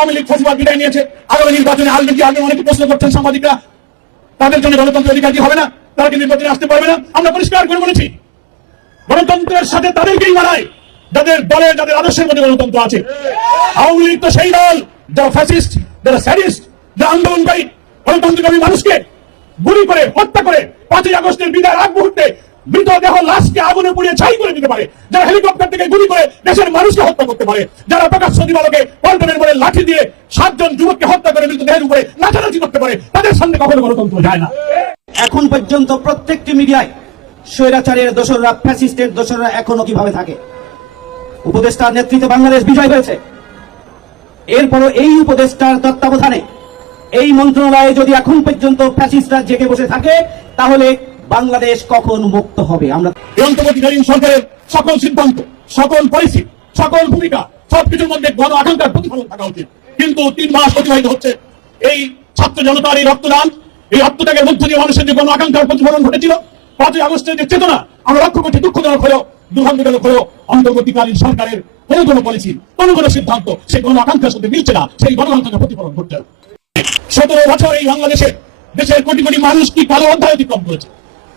আওয়ামী লীগ বিদায় নিয়েছে। আগামী নির্বাচনে কি? আসবে অনেকে প্রশ্ন করছেন সাংবাদিকরা, তাদের জন্য গণতন্ত্র অধিকার কি হবে না? তারা কি নির্বাচনে আসতে পারবে না? আমরা পরিষ্কার করে বলেছি, গণতন্ত্রের সাথে তাদেরকেই যাদের যাদের আদর্শের মধ্যে গণতন্ত্র আছে। আওয়ামী লীগ তো সেই দল, যারা ফ্যাসিস্ট যারা স্যারিস্ট যারা আন্দোলনকারী। গণতন্ত্রকামী মানুষকে গুলি করে, হত্যা করে পাঁচই আগস্টের বিদায় আগ মুহূর্তে মৃতদেহ লাশকে আগুনে পুড়িয়ে ছাই করে দিতে পারে। যারা হেলিকপ্টার থেকে গুলি করে দেশের মানুষকে হত্যা করতে পারে, যারা পল্টনের লাঠি দিয়ে সাতজন যুবককে হত্যা করে উপরে নাচানাচি করতে পারে, তাদের সামনে কখনো গণতন্ত্র যায় না। এখন পর্যন্ত প্রত্যেকটি মিডিয়ায় স্বৈরাচারের দোসররা, ফ্যাসিস্টের দোসররা এখনও কীভাবে থাকে? উপদেষ্টার নেতৃত্বে বাংলাদেশ বিজয় হয়েছে। এরপরও এই উপদেষ্টার তত্ত্বাবধানে, এই মন্ত্রণালয়ে যদি এখন পর্যন্ত ফ্যাসিস্টরা জেগে বসে থাকে, তাহলে বাংলাদেশ কখন মুক্ত হবে? আমরা অন্তর্বর্তীকালীন সরকারের সকল সিদ্ধান্ত, সকল পলিসি, সকল ভূমিকা সবকিছুর মধ্যে গণ আকাঙ্ক্ষার প্রতিফলন থাকা উচিত। কিন্তু তিন মাস অতিবাহিত হচ্ছে এই ছাত্র জনতার এই রক্তদান। এই রক্তত্যাগের মধ্য দিয়ে মানুষের যে গণ আকাঙ্ক্ষার প্রতিফলন ঘটেছিল, পাঁচই আগস্টের যে চেতনা, আমরা লক্ষ্য করছি দুঃখজনক হয়েও দুর্ভাগ্যজনক হয়েও অন্তর্বর্তীকালীন সরকারের কোনো কোনো পলিসি, কোনো কোনো সিদ্ধান্ত সেই গণ আকাঙ্ক্ষার সাথে মিলছে না, সেই গণ আকাঙ্ক্ষার প্রতিফলন ঘটছে। সতেরো বছর এই বাংলাদেশে দেশের কোটি কোটি মানুষ কি কালো অধ্যায় অতিক্রম করেছে?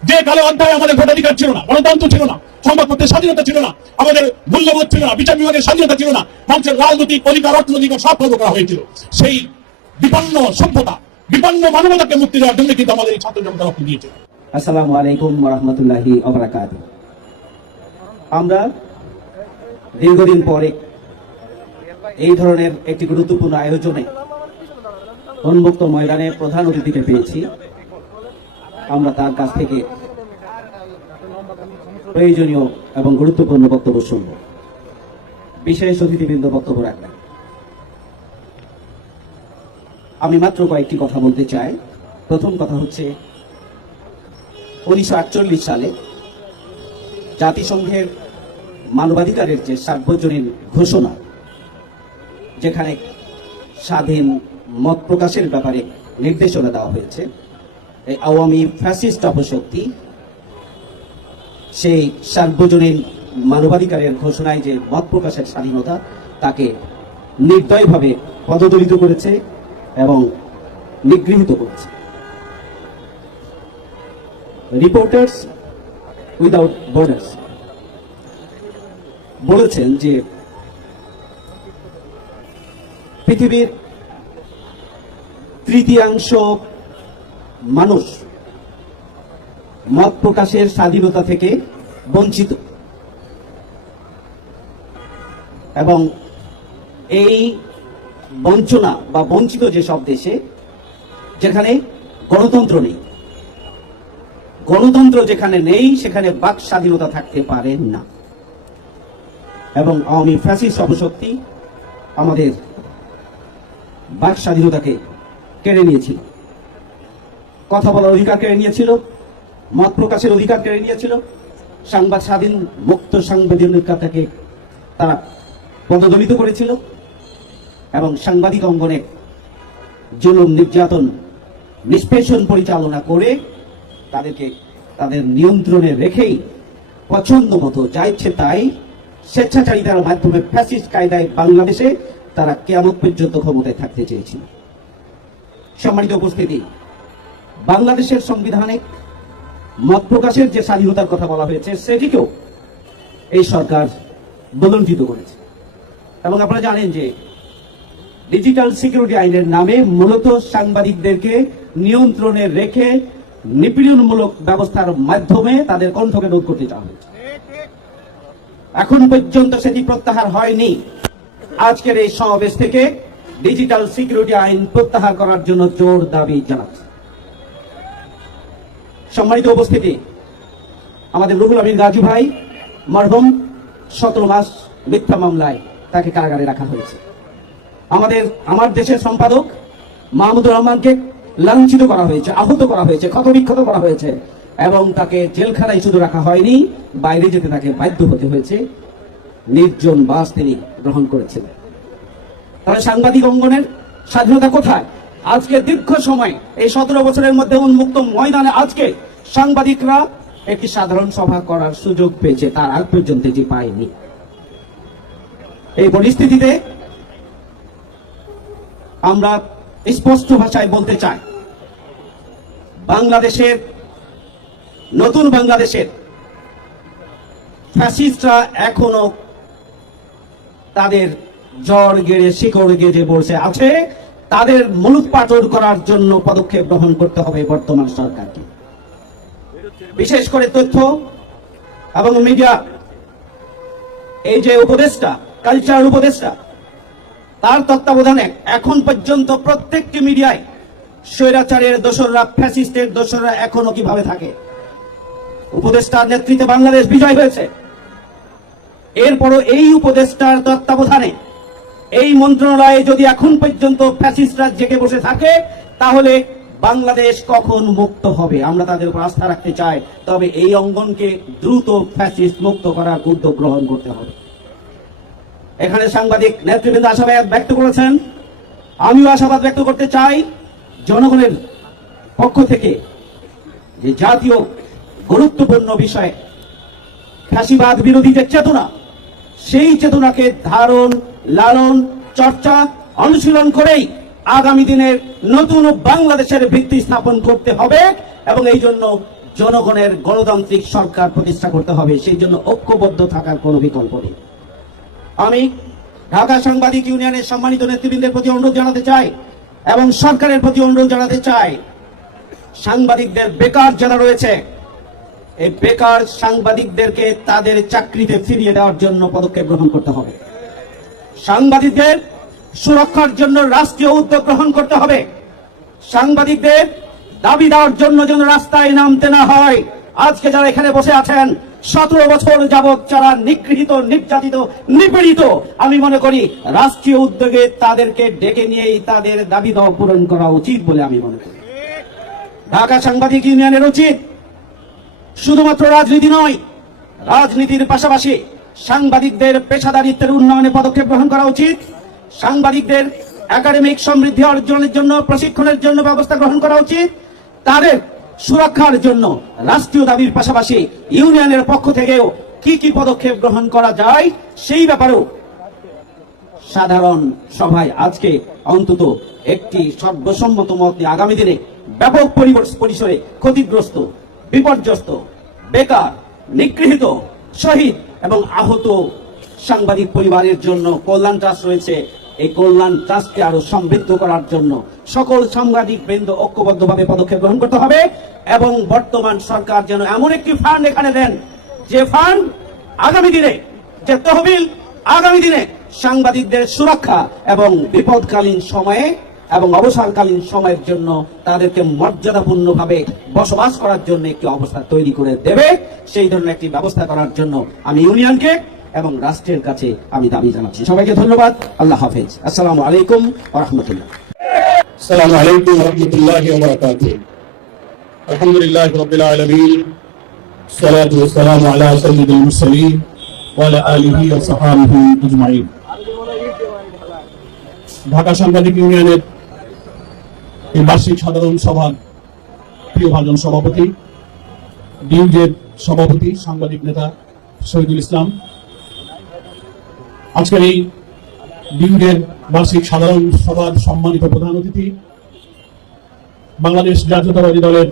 যে কালো অধ্যায় আমাদের ভোটাধিকার ছিল না, গণতন্ত্র ছিল না, সংবাদপত্রের স্বাধীনতা ছিল না, আমাদের মূল্যবোধ ছিল না, বিচার বিভাগের স্বাধীনতা ছিল না, মানুষের রাজনৈতিক অধিকার, অর্থনৈতিক সব খর্ব করা হয়েছিল। সেই বিপন্ন সভ্যতা, বিপন্ন মানবতাকে মুক্তি দেওয়ার জন্য কিন্তু আমাদের এই ছাত্র জনতা রক্ত দিয়েছে। আসসালামু আলাইকুম রহমতুল্লাহি আমরা দীর্ঘদিন পরে এই ধরনের একটি গুরুত্বপূর্ণ আয়োজনে উন্মুক্ত ময়দানে প্রধান অতিথিকে পেয়েছি। আমরা তার কাছ থেকে প্রয়োজনীয় এবং গুরুত্বপূর্ণ বক্তব্য শুনব। বিশেষ অতিথিবৃন্দ বক্তব্য রাখবেন। আমি মাত্র কয়েকটি কথা বলতে চাই। প্রথম কথা হচ্ছে, উনিশশো আটচল্লিশ সালে জাতিসংঘের মানবাধিকারের যে সার্বজনীন ঘোষণা, যেখানে স্বাধীন মত প্রকাশের ব্যাপারে নির্দেশনা দেওয়া হয়েছে এই আওয়ামী ফ্যাসিস্ট অপশক্তি, সেই সার্বজনীন মানবাধিকারের ঘোষণায় যে মত প্রকাশের স্বাধীনতা, তাকে নির্দয়ভাবে পদদলিত করেছে এবং নিগৃহীত করেছে। রিপোর্টার্স উইদাউট বর্ডার্স বলেছেন যে পৃথিবীর তৃতীয়াংশ মানুষ মত প্রকাশের স্বাধীনতা থেকে বঞ্চিত। এবং এই বঞ্চনা বা বঞ্চিত যেসব দেশে, যেখানে গণতন্ত্র নেই, গণতন্ত্র যেখানে নেই, সেখানে বাক স্বাধীনতা থাকতে পারে না। এবং আওয়ামী ফ্যাসিস্ট অপশক্তি আমাদের বাক স্বাধীনতাকে কেড়ে নিয়েছিল। কথা বলার অধিকার কেড়ে নিয়েছিল, মত প্রকাশের অধিকার কেড়ে নিয়েছিল। সাংবাদ স্বাধীন মুক্ত সাংবাদিকতাকে তারা পদদলিত করেছিল এবং সাংবাদিক অঙ্গনে জুলুম, নির্যাতন, নিষ্পেষণ পরিচালনা করে তাদেরকে তাদের নিয়ন্ত্রণে রেখেই পছন্দ মতো যা ইচ্ছে তাই স্বেচ্ছাচারিতার মাধ্যমে ফ্যাসিস্ট কায়দায় বাংলাদেশে তারা কেয়ামত পর্যন্ত ক্ষমতায় থাকতে চেয়েছিল। সম্মানিত উপস্থিতি বাংলাদেশের সংবিধানে মত প্রকাশের যে স্বাধীনতার কথা বলা হয়েছে, সেটিকেও এই সরকার বলঞ্চিত করেছে। এবং আপনারা জানেন যে ডিজিটাল সিকিউরিটি আইনের নামে মূলত সাংবাদিকদেরকে নিয়ন্ত্রণে রেখে নিপীড়নমূলক ব্যবস্থার মাধ্যমে তাদের কণ্ঠকে রোধ করতে চাওয়া হয়েছে। এখন পর্যন্ত সেটি প্রত্যাহার হয়নি। আজকের এই সমাবেশ থেকে ডিজিটাল সিকিউরিটি আইন প্রত্যাহার করার জন্য জোর দাবি জানাচ্ছে। সম্মানিত উপস্থিতি, আমাদের রুহুল আমিন রাজু ভাই, মরহুম সতেরো মাস মিথ্যা মামলায় তাকে কারাগারে রাখা হয়েছে। আমাদের, আমার দেশের সম্পাদক মাহমুদুর রহমানকে লাঞ্ছিত করা হয়েছে, আহত করা হয়েছে, ক্ষতবিক্ষত করা হয়েছে এবং তাকে জেলখানায় শুধু রাখা হয়নি, বাইরে যেতে তাকে বাধ্য হতে হয়েছে। নির্জন বাস তিনি গ্রহণ করেছিলেন তাহলে সাংবাদিক অঙ্গনের স্বাধীনতা কোথায়? আজকে দীর্ঘ সময়, এই সতেরো বছরের মধ্যে উন্মুক্ত ময়দানে আজকে সাংবাদিকরা একটি সাধারণ সভা করার সুযোগ পেয়েছে, তার আগ পর্যন্ত যে পায়নি। এই পরিস্থিতিতে আমরা স্পষ্ট ভাষায় বলতে চাই, বাংলাদেশের, নতুন বাংলাদেশের ফ্যাসিস্টরা এখনও তাদের জ্বর গেড়ে, শিকড় গেড়ে বসে আছে তাদের মূলোৎপাটন করার জন্য পদক্ষেপ গ্রহণ করতে হবে বর্তমান সরকারকে। বিশেষ করে তথ্য এবং মিডিয়া। এই যে উপদেষ্টা কালচার উপদেষ্টা, তার তত্ত্বাবধানে এখন পর্যন্ত প্রত্যেকটি মিডিয়ায় স্বৈরাচারের দোসররা, ফ্যাসিস্টের দোসররা এখনও কীভাবে থাকে? উপদেষ্টার নেতৃত্বে বাংলাদেশ বিজয় হয়েছে। এরপরও এই উপদেষ্টার তত্ত্বাবধানে এই মন্ত্রণালয়ে যদি এখন পর্যন্ত ফ্যাসিস্টরা জেগে বসে থাকে, তাহলে বাংলাদেশ কখন মুক্ত হবে? আমরা তাদের উপর আস্থা রাখতে চাই। তবে এই অঙ্গনকে দ্রুত ফ্যাসিস্ট মুক্ত করার উদ্যোগ গ্রহণ করতে হবে। এখানে সাংবাদিক নেতৃবৃন্দ আশাবাদ ব্যক্ত করেছেন। আমিও আশাবাদ ব্যক্ত করতে চাই, জনগণের পক্ষ থেকে যে জাতীয় গুরুত্বপূর্ণ বিষয়ে ফ্যাসিবাদ বিরোধী যে চেতনা সেই চেতনাকে ধারণ, লালন, চর্চা, অনুশীলন করেই আগামী দিনের নতুন বাংলাদেশের ভিত্তি স্থাপন করতে হবে এবং এই জন্য জনগণের গণতান্ত্রিক সরকার প্রতিষ্ঠা করতে হবে। সেই জন্য ঐক্যবদ্ধ থাকার কোনো বিকল্প নেই। আমি ঢাকা সাংবাদিক ইউনিয়নের সম্মানিত নেতৃবৃন্দের প্রতি অনুরোধ জানাতে চাই এবং সরকারের প্রতি অনুরোধ জানাতে চাই। সাংবাদিকদের বেকার যারা রয়েছে এই বেকার সাংবাদিকদেরকে তাদের চাকরিতে ফিরিয়ে দেওয়ার জন্য পদক্ষেপ গ্রহণ করতে হবে। সাংবাদিকদের সুরক্ষার জন্য রাষ্ট্রীয় উদ্যোগ গ্রহণ করতে হবে। সাংবাদিকদের দাবি দেওয়ার জন্য যেন রাস্তায় নামতে না হয়। আজকে যারা এখানে বসে আছেন, সতেরো বছর যাবৎ যারা নিগৃহীত, নির্যাতিত, নিপীড়িত, আমি মনে করি রাষ্ট্রীয় উদ্যোগে তাদেরকে ডেকে নিয়েই তাদের দাবি দেওয়া পূরণ করা উচিত বলে আমি মনে করি। ঢাকা সাংবাদিক ইউনিয়নের উচিত। শুধুমাত্র রাজনীতি নয়, রাজনীতির পাশাপাশি সাংবাদিকদের পেশাদারিত্বের উন্নয়নে পদক্ষেপ গ্রহণ করা উচিত। সাংবাদিকদের একাডেমিক সমৃদ্ধি অর্জনের জন্য, প্রশিক্ষণের জন্য ব্যবস্থা গ্রহণ করা উচিত। তাদের সুরক্ষার জন্য রাষ্ট্রীয় দাবির পাশাপাশি ইউনিয়নের পক্ষ থেকেও কি কি পদক্ষেপ গ্রহণ করা যায়, সেই ব্যাপারেও সাধারণ সভায় আজকে অন্তত একটি সর্বসম্মত মত আগামী দিনে ব্যাপক পরিসরে ক্ষতিগ্রস্ত বিপর্যস্ত, বেকার, নিগৃহীত, শহীদ এবং আহত সাংবাদিক পরিবারের জন্য কল্যাণ ট্রাস্ট রয়েছে। এই কল্যাণ ট্রাস্টকে আরও সমৃদ্ধ করার জন্য সকল সাংবাদিক বৃন্দ ঐক্যবদ্ধভাবে পদক্ষেপ গ্রহণ করতে হবে এবং বর্তমান সরকার যেন এমন একটি ফান্ড এখানে দেন, যে ফান্ড আগামী দিনে, যে তহবিল আগামী দিনে সাংবাদিকদের সুরক্ষা এবং বিপদকালীন সময়ে এবং অবসরকালীন সময়ের জন্য তাদেরকে মর্যাদাপূর্ণভাবে বসবাস করার জন্য একটি অবস্থা তৈরি করে দেবে সেই ধরনের একটি ব্যবস্থা করার জন্য আমি ইউনিয়নকে এবং রাষ্ট্রের কাছে আমি দাবি জানাচ্ছি সবাইকে ধন্যবাদ আল্লাহ হাফেজ আসসালামু আলাইকুম রহমতুল্লাহ السلام عليكم ورحمة الله وبركاته الحمد لله رب العالمين الصلاة والسلام على سيد المرسلين وعلى آله وصحبه أجمعين ঢাকা সাংবাদিক ইউনিয়নের এই বার্ষিক সাধারণ সভার প্রিয় ভাজন সভাপতি, ডিউজের সভাপতি, সাংবাদিক নেতা শহীদুল ইসলাম। আজকের এই ডিউজের বার্ষিক সাধারণ সভার সম্মানিত প্রধান অতিথি, বাংলাদেশ জাতীয়তাবাদী দলের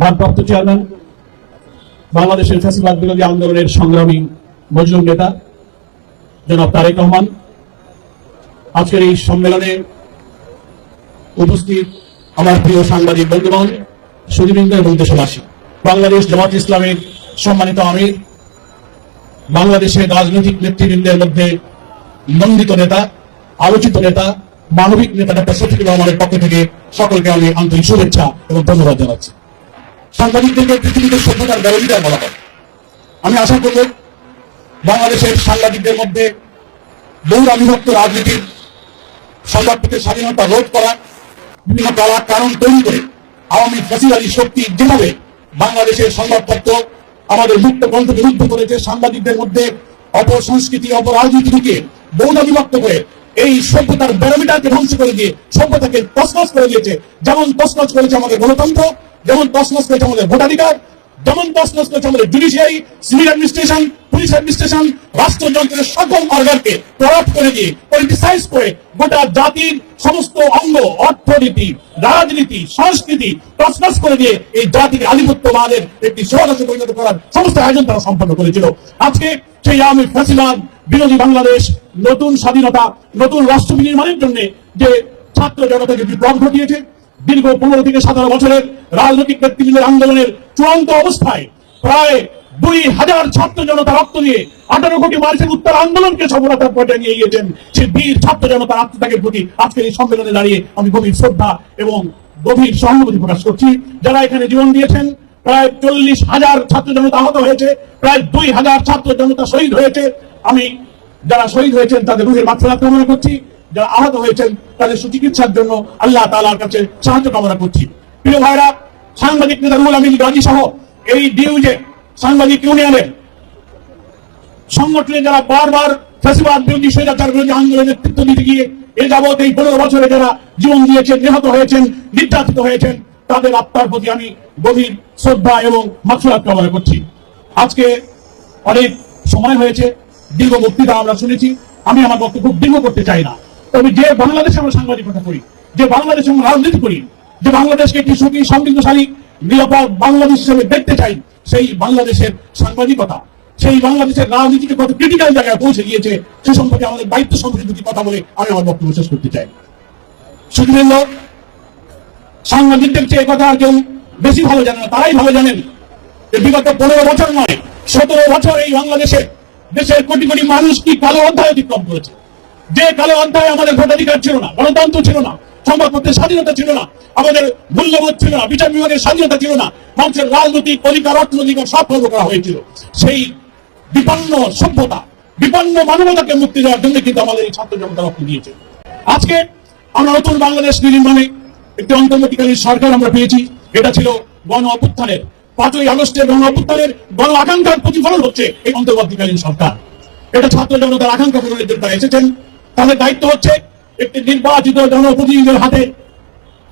ভারপ্রাপ্ত চেয়ারম্যান, বাংলাদেশের ফ্যাসিবাদ বিরোধী আন্দোলনের সংগ্রামী মজলুম নেতা, জনাব তারেক রহমান। আজকের এই সম্মেলনে উপস্থিত আমার প্রিয় সাংবাদিক বন্ধুগণ সুদীবৃন্দ এবং দেশবাসী। বাংলাদেশ জামাত ইসলামের সম্মানিত আমির, বাংলাদেশের রাজনৈতিক নেতৃবৃন্দের মধ্যে নন্দিত নেতা, আলোচিত নেতা, মানবিক নেতা ডক্টর শফিকুর রহমানের পক্ষ থেকে সকলকে আমি আন্তরিক শুভেচ্ছা এবং ধন্যবাদ জানাচ্ছি। সাংবাদিকদেরকে পৃথিবীতে সভ্যতার ব্যবহৃতার বলা হয়। আমি আশা করব বাংলাদেশের সাংবাদিকদের মধ্যে বহু আবিভক্ত রাজনীতির সংবাদপত্রের স্বাধীনতা রোধ করা বিভিন্ন কারণ তৈরি করে আওয়ামী ফেসিলারি শক্তি যেভাবে বাংলাদেশের সংবাদপত্র আমাদের মুক্ত গ্রন্থকে রুদ্ধ করেছে, সাংবাদিকদের মধ্যে অপসংস্কৃতি অপরাজনীতি থেকে বহুদা বিভক্ত করে এই সভ্যতার ব্যারোমিটারকে ধ্বংস করে দিয়ে সভ্যতাকে তসনস করে দিয়েছে। যেমন তসনস করেছে আমাদের গণতন্ত্র, যেমন তসনস করেছে আমাদের ভোটাধিকার তসনস করেছে আমাদের judiciary civil administration police administration রাষ্ট্রযন্ত্রের সকল অর্গানকে করাপ্ট করে দিয়ে পলিটিসাইজ করে গোটা জাতির সমস্ত অঙ্গ, অর্থনীতি, রাজনীতি, সংস্কৃতি তসনস করে দিয়ে এই জাতিকে আধিপত্যবাদের একটি সহদাসে পরিণত করার সমস্ত আয়োজন তারা সম্পন্ন করেছিল। আজকে সেই আওয়ামী ফ্যাসিবাদ, বিরোধী বাংলাদেশ, নতুন স্বাধীনতা, নতুন রাষ্ট্র বিনির্মাণের জন্য যে ছাত্র জগতের বিপ্লব ঘটিয়েছে দীর্ঘ পনেরো থেকে সতেরো বছরের রাজনৈতিক নেতৃবৃন্দের আন্দোলনের চূড়ান্ত অবস্থায় প্রায় দুই হাজার ছাত্র জনতা রক্ত দিয়ে আঠারো কোটি মানুষের উত্তর আন্দোলনকে সফলতার পর্যায়ে নিয়ে গিয়েছেন সেই বীর ছাত্র জনতার আত্মত্যাগের প্রতি আজকের এই সম্মেলনে দাঁড়িয়ে আমি গভীর শ্রদ্ধা এবং গভীর সহানুভূতি প্রকাশ করছি। যারা এখানে জীবন দিয়েছেন, প্রায় চল্লিশ হাজার ছাত্র জনতা আহত হয়েছে, প্রায় দুই হাজার ছাত্র জনতা শহীদ হয়েছে। আমি যারা শহীদ হয়েছেন তাদের রুহের মাত্রা কামনা করছি। যারা আহত হয়েছেন, তাদের সুচিকিৎসার জন্য আল্লাহ তালার কাছে সাহায্য কামনা করছি। প্রিয় ভাইরা, সাংবাদিক নেতা রুহুল আমিন গাজী সহ এই ডিউজে সাংবাদিক ইউনিয়নের সংগঠনে যারা বারবার ফ্যাসিবাদ বিরোধী স্বৈরাচার বিরোধী আন্দোলনের নেতৃত্ব দিতে গিয়ে এ যাবৎ এই পনেরো বছরে যারা জীবন দিয়েছেন, নিহত হয়েছেন, নির্যাতিত হয়েছেন, তাদের আত্মার প্রতি আমি গভীর শ্রদ্ধা এবং মাকসুরাত কামনা করছি। আজকে অনেক সময় হয়েছে, দীর্ঘ বক্তৃতা আমরা শুনেছি, আমি আমার বক্তব্য দীর্ঘ করতে চাই না। তবে যে বাংলাদেশে আমরা সাংবাদিকতা করি, যে বাংলাদেশে আমরা রাজনীতি করি, যে বাংলাদেশকে একটি সুখী, সমৃদ্ধশালী, নিরাপদ বাংলাদেশ হিসেবে দেখতে চাই, সেই বাংলাদেশের সাংবাদিকতা, সেই বাংলাদেশের রাজনীতিকে কত ক্রিটিক্যাল জায়গায় পৌঁছে গিয়েছে সে সম্পর্কে আমাদের দায়িত্ব সম্পর্কে দুটি কথা বলে আমি আমার বক্তব্য শেষ করতে চাই। সাংবাদিকদের চেয়ে কথা আর কেউ বেশি ভালো জানে না, তারাই ভালো জানেন যে বিগত পনেরো বছর নয়, সতেরো বছর এই বাংলাদেশে দেশের কোটি কোটি মানুষ কি কালো অধ্যায় অতিক্রম করেছে। যে কালো অধ্যায় আমাদের ভোটাধিকার ছিল না, গণতন্ত্র ছিল না, সংবাদপত্রের স্বাধীনতা ছিল না, আমাদের মূল্যবোধ ছিল না, বিচার বিভাগের স্বাধীনতা ছিল না, মানুষের রাজনৈতিক অধিকার, অর্থনৈতিক সব খর্ব করা হয়েছিল। সেই বিপন্ন সভ্যতা, বিপন্ন মানবতাকে মুক্তি দেওয়ার জন্য কিন্তু আমাদের এই ছাত্র জনতা রক্ত দিয়েছে। আজকে আমরা নতুন বাংলাদেশ নির্মাণে একটি অন্তর্বর্তীকালীন সরকার আমরা পেয়েছি, এটা ছিল গণ অভ্যুত্থানের, পাঁচই আগস্টের গণ অভ্যুত্থানের গণ আকাঙ্ক্ষার প্রতিফলন হচ্ছে এই অন্তর্বর্তীকালীন সরকার। এটা ছাত্র জনতার আকাঙ্ক্ষা পূরণের জন্য এসেছেন। তাদের দায়িত্ব হচ্ছে একটি নির্বাচিত জনপ্রতিনিধিদের হাতে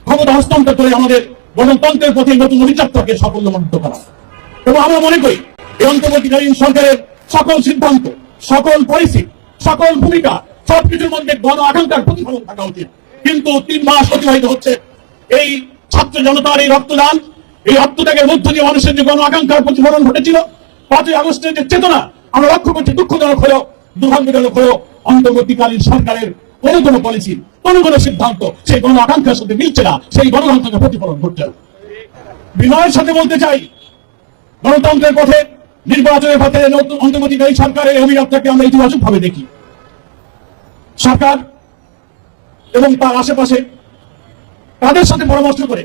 ক্ষমতা হস্তান্তর করে আমাদের গণতন্ত্রের প্রতি নতুন অভিযাত্রাকে সাফল্যমণ্ডিত করা। এবং আমরা মনে করি, এই অন্তর্বর্তীকালীন সরকারের সকল সিদ্ধান্ত, সকল পলিসি, সকল ভূমিকা সবকিছুর মধ্যে গণ আকাঙ্ক্ষার প্রতিফলন থাকা উচিত। কিন্তু তিন মাস অতিবাহিত হচ্ছে এই ছাত্র জনতার এই রক্তদান। এই রক্তত্যাগের মধ্য দিয়ে মানুষের যে গণ আকাঙ্ক্ষার প্রতিফলন ঘটেছিল, পাঁচই আগস্টের যে চেতনা, আমরা লক্ষ্য করছি দুঃখজনক হলেও দুর্ভাগ্যজনক হলেও অন্তর্বর্তীকালীন সরকারের কোনো কোনো পলিসি কোনো কোনো সিদ্ধান্ত, সেই গণ আকাঙ্ক্ষার সাথে মিলছে না, সেই গণ আকাঙ্ক্ষার প্রতিফলন ঘটছে না। বিনয়ের সাথে বলতে চাই, গণতন্ত্রের পথে, নির্বাচনের পথে অন্তর্বর্তীকালীন সরকারের অভিযাত্রাকে আমরা ইতিবাচক ভাবে দেখি। সরকার এবং তার আশেপাশে তাদের সাথে পরামর্শ করে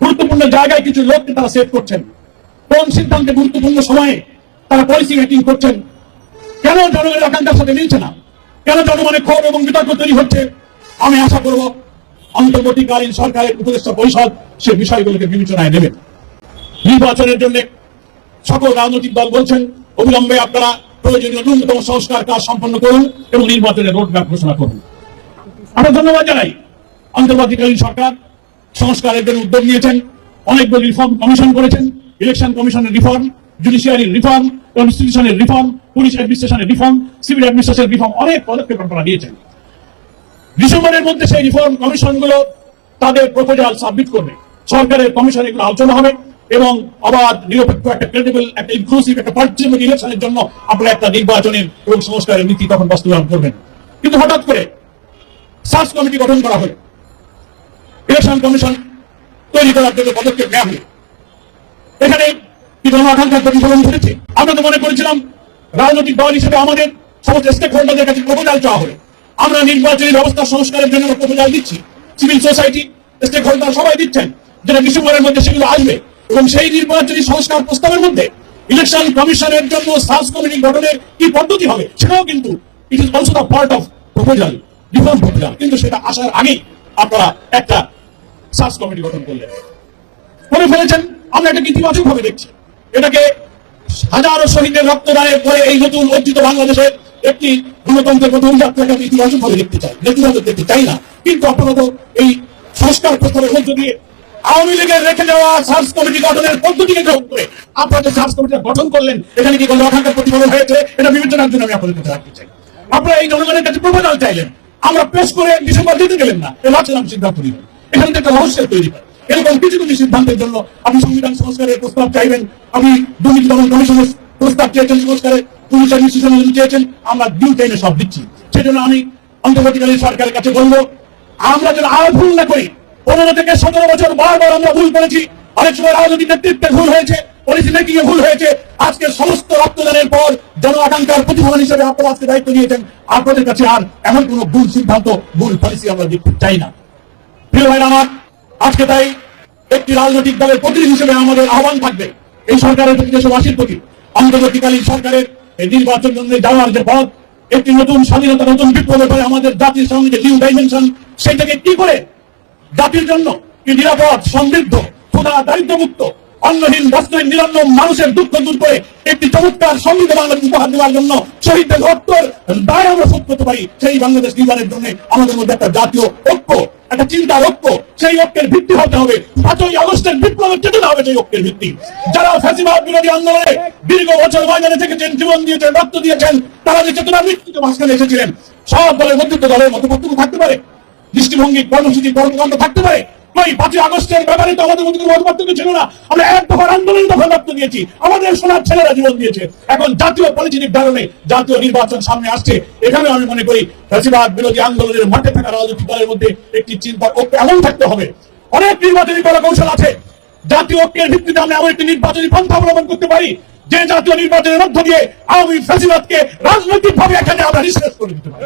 গুরুত্বপূর্ণ জায়গায় কিছু লোককে তারা সেভ করছেন। কোন সিদ্ধান্তে গুরুত্বপূর্ণ সময়ে তারা পলিসি মেকিং করছেন কেন জনগণের আকাঙ্ক্ষার সাথে মিলছে না? কেন জনগণের ক্ষোভ এবং বিতর্ক তৈরি হচ্ছে? আমি আশা করব অন্তর্বর্তীকালীন সরকারের উপদেষ্টা পরিষদ সে বিষয়গুলোকে বিবেচনায় নেবেন নির্বাচনের জন্য সকল রাজনৈতিক দল বলছেন, অবিলম্বে আপনারা প্রয়োজনীয় ন্যূনতম সংস্কার কাজ সম্পন্ন করুন এবং নির্বাচনের রোডম্যাপ ঘোষণা করুন। আমরা ধন্যবাদ জানাই। অন্তর্বর্তীকালীন সরকার সংস্কারের জন্য উদ্যোগ নিয়েছেন, অনেকগুলো রিফর্ম কমিশন করেছেন ইলেকশন কমিশনের রিফর্ম জুডিশিয়ারির রিফর্ম কনস্টিটিউশনের রিফর্ম পুলিশ অ্যাডমিনিস্ট্রেশনের রিফর্ম সিভিল অ্যাডমিনিস্ট্রেশনের রিফর্ম অনেক পদক্ষেপ আপনারা নিয়েছেন। ডিসেম্বরের মধ্যে সেই রিফর্ম কমিশনগুলো তাদের প্রপোজাল সাবমিট করবে। সরকারের কমিশনে এগুলো আলোচনা হবে এবং অবাধ, নিরপেক্ষ একটা ক্রেডিবল একটা ইনক্লুসিভ একটা পার্টিসিপেট ইলেকশনের জন্য আপনারা একটা নির্বাচনের এবং সংস্কারের নীতি তখন বাস্তবায়ন করবেন। কিন্তু হঠাৎ করে সার্চ কমিটি গঠন করা হলো। ইলেকশন কমিশন তৈরি করার জন্য পদক্ষেপ নেওয়া হলো। এখানে আমরা তো মনে করেছিলাম রাজনৈতিক দল হিসেবে আমাদের সমস্ত স্টেক হোল্ডারদের কাছে প্রপোজাল চাওয়া হবে। আমরা নির্বাচনী ব্যবস্থা সংস্কারের জন্য প্রপোজাল দিচ্ছি। সিভিল সোসাইটি স্টেক হোল্ডার সবাই দিচ্ছেন, যেটা ডিসেম্বরের মধ্যে সেগুলো আসবে। এবং সেই নির্বাচনী সংস্কার প্রস্তাবের মধ্যে ইলেকশন কমিশনের জন্য কমিটি গঠনের কি পদ্ধতি হবে, সেটাও কিন্তু it is also part of proposal proposal কিন্তু সেটা আসার আগেই আপনারা একটা সার্চ কমিটি গঠন করলেন। করে ফেলেছেন, আমরা এটাকে ইতিবাচক ভাবে দেখছি। এটাকে হাজারো শহীদের রক্তদানের পরে এই নতুন অর্জিত বাংলাদেশের একটি গণতন্ত্রের প্রথম যাত্রাকে আমি ইতিবাচক ভাবে দেখতে চাই। নেতিবাচক দেখতে চাই না। কিন্তু আপাতত এই সংস্কার প্রস্তাবের মধ্য দিয়ে আওয়ামী লীগের রেখে যাওয়া সার্চ কমিটি গঠনের পদ্ধতিকে গ্রহণ করে আপনারা যে সার্চ কমিটি গঠন করলেন, এখানে কি কোনো আকাঙ্ক্ষার প্রতিফলন হয়েছে? এটা বিবেচনার জন্য আমি আপনাদের কাছে রাখতে চাই। আপনারা এই জনগণের কাছে প্রপোজাল চাইলেন। আমরা পেশ করে ডিসেম্বর দিতে গেলেন না। এ ভাবছিলাম সিদ্ধান্ত নিলেন এখানে তো একটা রহস্যের তৈরি হয়। এরকম কিছু কিছু সিদ্ধান্তের জন্য আপনি সংবিধান সংস্কারের প্রস্তাব চাইবেন। আপনি দুর্নীতি দমন কমিশনের প্রস্তাব চেয়েছেন সংস্কারে পুলিশ অ্যাডমিনিস্ট্রেশন চেয়েছেন, আমরা ডিউ টাইমে সব দিচ্ছি। সেজন্য আমি অন্তর্বর্তীকালীন সরকারের কাছে বলব, আমরা যেন আর ভুল না করি। পনেরো থেকে সতেরো বছর বারবার আমরা ভুল করেছি। অনেক সময় রাজনৈতিক নেতৃত্বে ভুল হয়েছে পলিসি মেকিং এ ভুল হয়েছে। আজকে সমস্ত রক্তদানের পর জন আকাঙ্ক্ষার প্রতিফলন হিসেবে আপনারা আজকে দায়িত্ব নিয়েছেন। আপনাদের কাছে আর এমন কোন ভুল সিদ্ধান্ত, ভুল পলিসি আমরা দেখতে চাই না। প্রিয় ভাইরা আমার আজকে তাই একটি রাজনৈতিক দলের প্রতিনিধি হিসেবে আমাদের আহ্বান থাকবে। এই সরকারের প্রতি দেশবাসীর প্রতি অন্তর্বর্তীকালীন সরকারের এই নির্বাচন যাওয়ার যে পথ, একটি নতুন স্বাধীনতা, নতুন বিপ্লবের পরে আমাদের জাতির সঙ্গে নিউ ডাইমেনশন সেটাকে কি করে জাতির জন্য কি নিরাপদ, সমৃদ্ধ ক্ষুদা দারিদ্র্যমুক্ত অন্নহীন বস্ত্রহীন নিরন্ন মানুষের দুঃখ দূর করে একটি চমৎকার সমৃদ্ধ বাংলাদেশ উপহার দেওয়ার জন্য শহীদদের রক্তর দায় আমরা শোধ করতে পারি। সেই বাংলাদেশ নির্মাণের জন্য আমাদের মধ্যে একটা জাতীয় ঐক্য, একটা চিন্তার ঐক্য, সেই ঐক্যের ভিত্তি হতে হবে। পাঁচই আগস্টের বিপ্লবের চেতনা হবে সেই ঐক্যের ভিত্তি। যারা ফ্যাসিবাদ বিরোধী আন্দোলনে দীর্ঘ বছর ময়দানে থেকেছেন, জীবন দিয়েছেন, রক্ত দিয়েছেন, তারা যে চেতনা মৃত্যুতে মাঝখানে এসেছিলেন, সব দলের মধ্যে দলের মতো থাকতে পারে। দৃষ্টিভঙ্গি, কর্মসূচি, কর্মকাণ্ড থাকতে পারে। ওই পাঁচই আগস্টের ব্যাপারে তো আমাদের মধ্যে কোনো ছিল না। আমরা এক দফার দফা দিয়েছি। আমাদের সোনার ছেলেরা জীবন দিয়েছে। এখন জাতীয় পলিটিক কারণে জাতীয় নির্বাচন সামনে আসছে। এখানে আমি মনে করি ফ্যাসিবাদ বিরোধী আন্দোলনের মাঠে থাকা রাজনৈতিক দলের মধ্যে একটি চিন্তা এমন থাকতে হবে। অনেক নির্বাচনী কৌশল আছে। জাতীয় ঐক্যের ভিত্তিতে আমরা এমন একটি নির্বাচনী পন্থা অবলম্বন করতে পারি। যে জাতীয় নির্বাচনের মধ্য দিয়ে আওয়ামী ফাঁসিবাদকে রাজনৈতিক ভাবে এখানে আমরা নিঃশেষ করে দিতে পারি।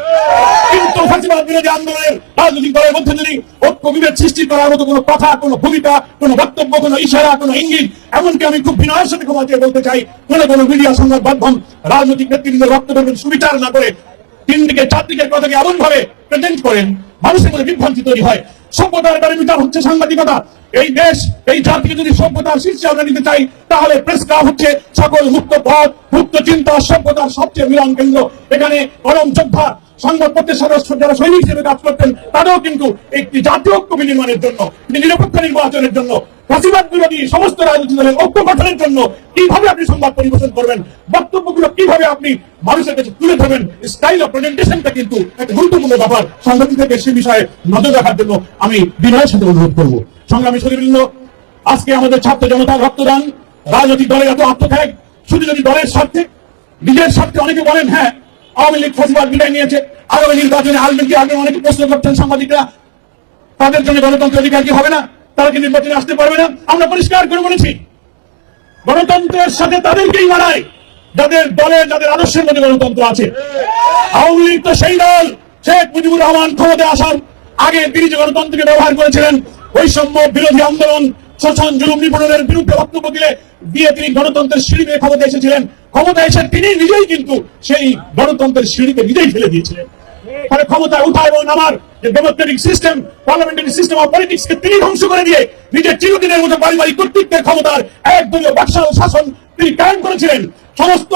কিন্তু ফাঁসিবাদ বিরোধী আন্দোলনের রাজনৈতিক দলের মধ্যে যদি ঐক্য বিভেদ সৃষ্টি করার মতো কোনো কথা, কোনো ভূমিকা, কোনো বক্তব্য, কোনো ইশারা, কোনো ইঙ্গিত, এমনকি আমি খুব বিনয়ের সাথে ক্ষমা বলতে চাই, কোনো কোনো মিডিয়া সংবাদ মাধ্যম রাজনৈতিক নেতৃত্বের বক্তব্যের সুবিচার না করে তিন দিকে চার দিকের কথাকে এমন ভাবে প্রেজেন্ট করেন, মানুষের মধ্যে বিভ্রান্তি তৈরি হয়। সভ্যতার প্যারামিটার হচ্ছে সাংবাদিকতা। এই দেশ, এই জাতিকে যদি সভ্যতার শীর্ষে আমরা নিতে চাই, তাহলে প্রেস ক্লাব হচ্ছে সকল মুক্ত পথ মুক্ত চিন্তা সভ্যতার সবচেয়ে মিলন কেন্দ্র। এখানে গরম যোদ্ধা সংবাদপত্রের সদস্য যারা সৈনিক হিসেবে কাজ করতেন, তারাও কিন্তু একটি জাতীয় ঐক্য বিনির্মাণের জন্য নিরপেক্ষ নির্বাচনের জন্য ফাঁসিবাদ বিরোধী সমস্ত রাজনৈতিক দলের ঐক্য গঠনের জন্য কীভাবে আপনি সংবাদ পরিবেশন করবেন, বক্তব্যগুলো কীভাবে আপনি মানুষের কাছে তুলে ধরবেন স্টাইল অফ প্রেজেন্টেশনটা কিন্তু একটা গুরুত্বপূর্ণ ব্যাপার। সাংবাদিকদেরকে সে বিষয়ে নজর রাখার জন্য আমি বিনয়ের সাথে অনুরোধ করব। সংগ্রামী শরীরবৃন্দ আজকে আমাদের ছাত্র জনতার রক্তদান, রাজনৈতিক দলের এত আত্মত্যাগ শুধু যদি দলের স্বার্থে নিজের স্বার্থে অনেকে বলেন হ্যাঁ আওয়ামী লীগ ফসিবাদ বিদায় নিয়েছে আগামী নির্বাচনে আসবেন কি আসবেন অনেকে প্রশ্ন করছেন সাংবাদিকরা, তাদের জন্য গণতন্ত্র অধিকার কি হবে না? তারা কি নির্বাচনে আসতে পারবে না? আমরা পরিষ্কার করে বলেছি, গণতন্ত্রের সাথে তাদেরকেই মানায় যাদের দলের যাদের আদর্শের মধ্যে গণতন্ত্র আছে। আওয়ামী লীগ তো সেই দল, শেখ মুজিবুর রহমান ক্ষমতায় আসার আগে তিনি যে গণতন্ত্রকে ব্যবহার করেছিলেন, বৈষম্য বিরোধী আন্দোলন শোষণ জুলুম নিপীড়নের বিরুদ্ধে বক্তব্য দিলে দিয়ে তিনি গণতন্ত্রের সিঁড়ি বেয়ে ক্ষমতা এসেছিলেন। ক্ষমতা এসে তিনি নিজেই কিন্তু সেই গণতন্ত্রের সিঁড়িকে নিজেই ফেলে দিয়েছিলেন। ফলে উঠা এবং নামার যে democratic system parliamentary system of politics কে তিনি ধ্বংস করে দিয়ে নিজের চিরদিনের পারিবারিক কর্তৃত্বের ক্ষমতার শাসন তিনি কায়েম করেছিলেন। সমস্ত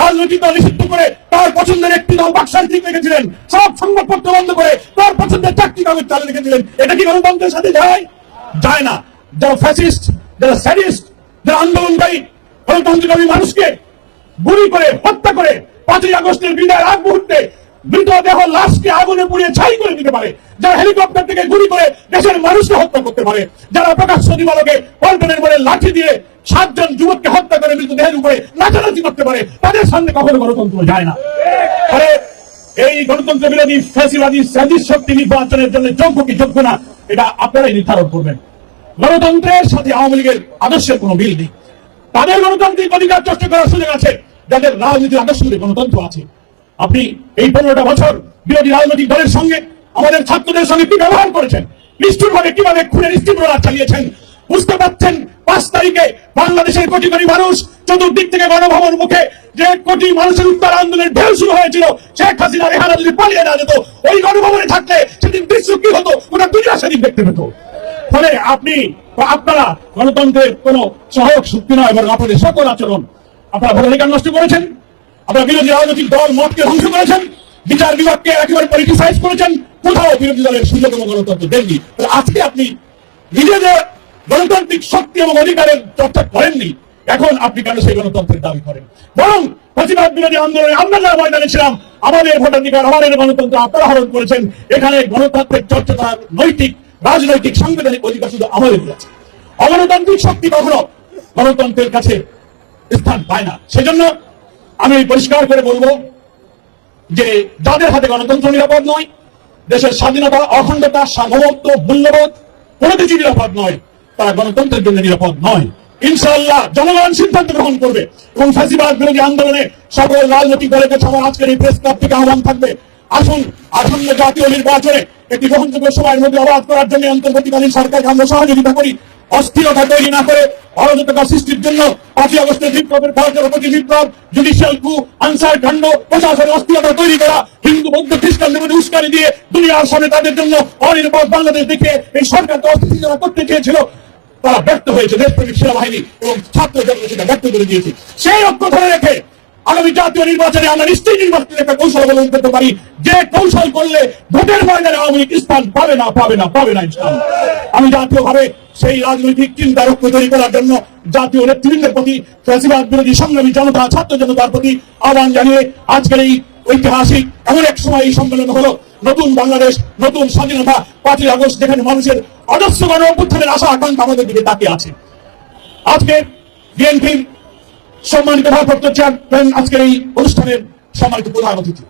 রাজনৈতিক দল নিষিদ্ধ করে তার পছন্দের একটি দল বাকশাল ঠিক রেখেছিলেন। সব সংবাদপত্র বন্ধ করে তার পছন্দের কাগজ চালু রেখেছিলেন। এটা কি গণতন্ত্রের সাথে যায়? যায় না। যারা ফ্যাসিস্ট যারা স্যাডিস্ট যারা আন্দোলনকারী গণতন্ত্রকামী মানুষকে গুলি করে, হত্যা করে পাঁচই আগস্টের বিদায়ের আগ মুহূর্তে মৃতদেহ লাশকে আগুনে পুড়িয়ে ছাই করে দিতে পারে, যারা হেলিকপ্টার থেকে গুলি করে দেশের মানুষকে হত্যা করতে পারে, যারা প্রকাশ্য দিবালকে পল্টনের পরে লাঠি দিয়ে সাতজন যুবককে হত্যা করে মৃতদেহের উপরে নাচানাচি করতে পারে, তাদের সামনে কখনো গণতন্ত্র যায় না। ফলে এই গণতন্ত্র বিরোধী ফ্যাসিবাদী স্যাদিস শক্তি নির্বাচনের জন্য যোগ্য কি যোগ্য না, এটা আপনারাই নির্ধারণ করবেন। গণতন্ত্রের সাথে আওয়ামী লীগের আদর্শের কোনো মিল নেই। তাদের গণতান্ত্রিক অধিকার চর্চা করার সুযোগ আছে, যাদের রাজনীতির আদর্শ গণতন্ত্র আছে। আপনি এই পনেরোটা বছর বিরোধী রাজনৈতিক দলের সঙ্গে আমাদের ছাত্রদের সঙ্গে কি ব্যবহার করেছেন? নিষ্ঠুর ভাবে কীভাবে খুনের স্টিমরোলার চালিয়েছেন? বুঝতে পারছেন পাঁচ তারিখে বাংলাদেশের কোটি কোটি মানুষ চতুর্দিক থেকে গণভবন মুখে যে কোটি মানুষের উত্তর আন্দোলনের ঢেউ শুরু হয়েছিল, শেখ হাসিনা রেহানা যদি পালিয়ে না যেত, ওই গণভবনে থাকলে সেদিন দৃশ্য কি হতো? ওটা দুই সেদিন দেখতে পেত। ফলে আপনি আপনারা গণতন্ত্রের কোন সহায়ক শক্তি নয় এবং আপনাদের সকল আচরণ আপনারা ভোটাধিকার নষ্ট করেছেন, আপনারা বিরোধী রাজনৈতিক দল, মতকে ধ্বংস করেছেন, বিচার বিভাগকে একেবারে পলিটিসাইজ করেছেন, কোথাও বিরোধী দলের সুযোগ এবং গণতন্ত্র দেননি। আজকে আপনি নিজেদের গণতান্ত্রিক শক্তি এবং অধিকারের চর্চা করেননি, এখন আপনি কেন সেই গণতন্ত্রের দাবি করেন? বরং প্রতিবাদ বিরোধী আন্দোলনে আমরা যারা ময়দানে ছিলাম, আমাদের ভোটাধিকার, আমাদের গণতন্ত্র আপনারা হরণ করেছেন, এখানে গণতন্ত্রের চর্চা নৈতিক রাজনৈতিক সাংবিধানিক অধিকার শুধু আমাদের আছে। অগণতান্ত্রিক শক্তি কখনো গণতন্ত্রের কাছে স্থান পায় না। সেজন্য আমি পরিষ্কার করে বলব যে যাদের হাতে গণতন্ত্র নিরাপদ নয়, দেশের স্বাধীনতা, অখণ্ডতা, সার্বভৌমত্ব, মূল্যবোধ কোনো কিছু নিরাপদ নয়, তারা গণতন্ত্রের জন্য নিরাপদ নয়। ইনশাআল্লাহ জনগণ সিদ্ধান্ত গ্রহণ করবে এবং ফাঁসিবাদ বিরোধী আন্দোলনে সকল রাজনৈতিক দলের কাছে আজকের এই প্রেস ক্লাব থেকে আহ্বান থাকবে। আসুন, আসন্ন জাতীয় নির্বাচনে একটি গ্রহণযোগ্য সময়ের মধ্যে অবাধ করার জন্য অন্তর্বর্তীকালীন সরকারকে আমরা সহযোগিতা করি। অস্থিরতা তৈরি না করে অরাজকতা সৃষ্টির জন্য পাঁচই আগস্টের বিপ্লবের প্রতি বিপ্লব জুডিশিয়াল কু আনসার কাণ্ড প্রশাসনের অস্থিরতা তৈরি করা, হিন্দু, বৌদ্ধ খ্রিস্টানদের মধ্যে উস্কানি দিয়ে দুনিয়ার সামনে তাদের জন্য অনিরাপদ বাংলাদেশ দেখে এই সরকারকে অস্থিতিশীলতা করতে চেয়েছিল। তারা ব্যর্থ হয়েছে দেশপ্রেমিক সেনাবাহিনী এবং ছাত্র জগৎ সেটা ব্যর্থ করে দিয়েছে। সেই ঐক্য ধরে রেখে আগামী জাতীয় নির্বাচনে আমরা নিশ্চয়ই নির্বাচনের একটা কৌশল অবলম্বন করতে পারি। যে কৌশল করলে ভোটের ময়দানে আওয়ামী লীগ স্থান পাবে না পাবে না পাবে না ইনশাআল্লাহ। আমি জাতীয় ভাবে সেই রাজনৈতিক চিন্তা ঐক্য তৈরি করার জন্য জাতীয় নেতৃবৃন্দের প্রতি, ফ্যাসিবাদ বিরোধী সংগ্রামী জনতা, ছাত্র জনতার প্রতি আহ্বান জানিয়ে আজকের এই ঐতিহাসিক এমন এক সময় এই সম্মেলন হলো। নতুন বাংলাদেশ, নতুন স্বাধীনতা, পাঁচই আগস্ট যেখানে মানুষের অজস্র গণ অভ্যুত্থানের আশা, আকাঙ্ক্ষা আমাদের দিকে তাকিয়ে আছে। আজকে বিএনপির সম্মানিত ভারপ্রাপ্ত চেয়ারম্যান, আজকের এই অনুষ্ঠানের সম্মানিত প্রধান অতিথি।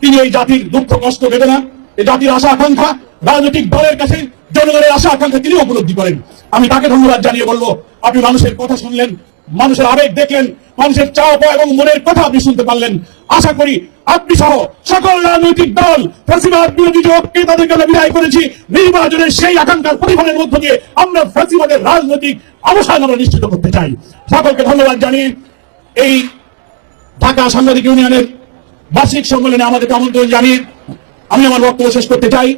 তিনি এই জাতির দুঃখ, কষ্ট, বেদনা, এই জাতির আশা, আকাঙ্ক্ষা, রাজনৈতিক দলের কাছে, জনগণের আশা, আকাঙ্ক্ষা তিনি উপলব্ধি করেন। আমি তাকে ধন্যবাদ জানিয়ে বলব, আপনি মানুষের কথা শুনলেন মানুষের আবেগ দেখলেন, মানুষের চাওয়া এবং মনের কথা আপনি শুনতে পারলেন। আশা করি আপনি সহ সকল রাজনৈতিক দল, ফ্যাসিবাদ বিরোধী জোটকে তাদেরকে আমরা বিদায় করেছি, নির্বাচনের সেই আকাঙ্ক্ষার প্রতিফলের মধ্য দিয়ে আমরা ফ্যাসিবাদের রাজনৈতিক অবসান আমরা নিশ্চিত করতে চাই। সকলকে ধন্যবাদ জানিয়ে এই ঢাকা সাংবাদিক ইউনিয়নের বার্ষিক সম্মেলনে আমাদেরকে আমন্ত্রণ জানিয়ে আমি আমার বক্তব্য শেষ করতে চাই।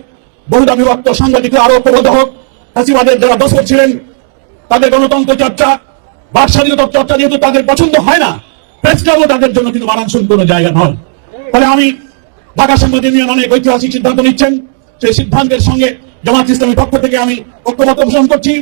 বহুদা বিভক্ত সাংবাদিকরা আরও প্রবদ্ধ হোক। ফাঁসিবাদের যারা দশর ছিলেন, তাদের গণতন্ত্র চর্চা বাক চর্চা যেহেতু তাদের পছন্দ হয় না, প্রেস ক্লাবও তাদের জন্য কিন্তু মানানসুন কোনো জায়গা নয়। ফলে আমি ঢাকা সাংবাদিক ইউনিয়ন অনেক ঐতিহাসিক সিদ্ধান্ত নিচ্ছেন। সেই সিদ্ধান্তের সঙ্গে জামাত ইসলামের পক্ষ থেকে আমি ঐক্যমত পোষণ করছি।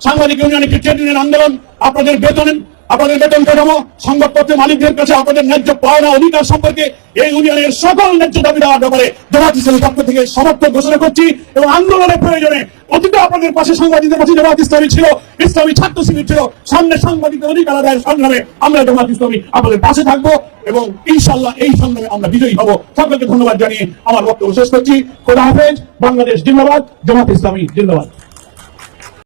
সাংবাদিক ইউনিয়ন, একটি ইউনিয়ন আন্দোলন আপনাদের বেতন আপনাদের বেতন কাঠামো, সংবাদপত্রের মালিকদের কাছে আপনাদের ন্যায্য পাওনা অধিকার সম্পর্কে এই ইউনিয়নের সকল ন্যায্য দাবি দেওয়ার ব্যাপারে জামাত ইসলামের পক্ষ থেকে সমর্থন ঘোষণা করছি এবং আন্দোলনের প্রয়োজনে অতীতে আপনাদের পাশে সাংবাদিকদের কাছে জামাত ইসলামী ছিল, ইসলামী ছাত্র শিবির ছিল, সামনে সাংবাদিকদের অধিকার আদায়ের সংগ্রামে আমরা জামাত ইসলামী আপনাদের পাশে থাকব এবং ইনশাল্লাহ এই সংগ্রামে আমরা বিজয়ী হব। সকলকে ধন্যবাদ জানিয়ে আমার বক্তব্য শেষ করছি। খোদা হাফেজ, বাংলাদেশ জিন্দাবাদ জামাত ইসলামী জিন্দাবাদ।